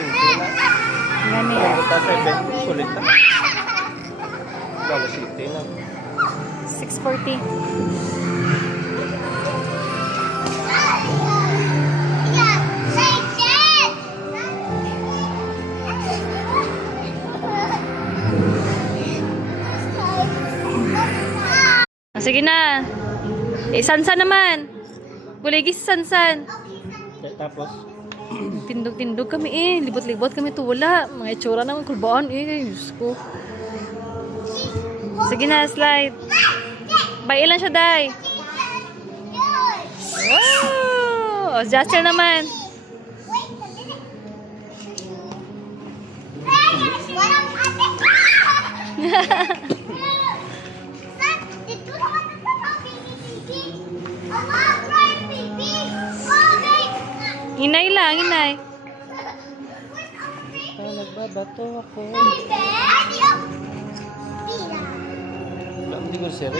na. Gani. Punta sa event, sulit na. Gala City na. 640. Sige na. Sansan naman. Buligi si Sansan. Tapos, Tindog-tindog kami Libot-libot kami tuwala. Mga itsura ng kulbaan Diyos ko. Sige na, slide. Bay ilan siya, Day? Wow! O, Justin naman. Inay lang, inay. nagbabato ako. Wala, hindi ko sir.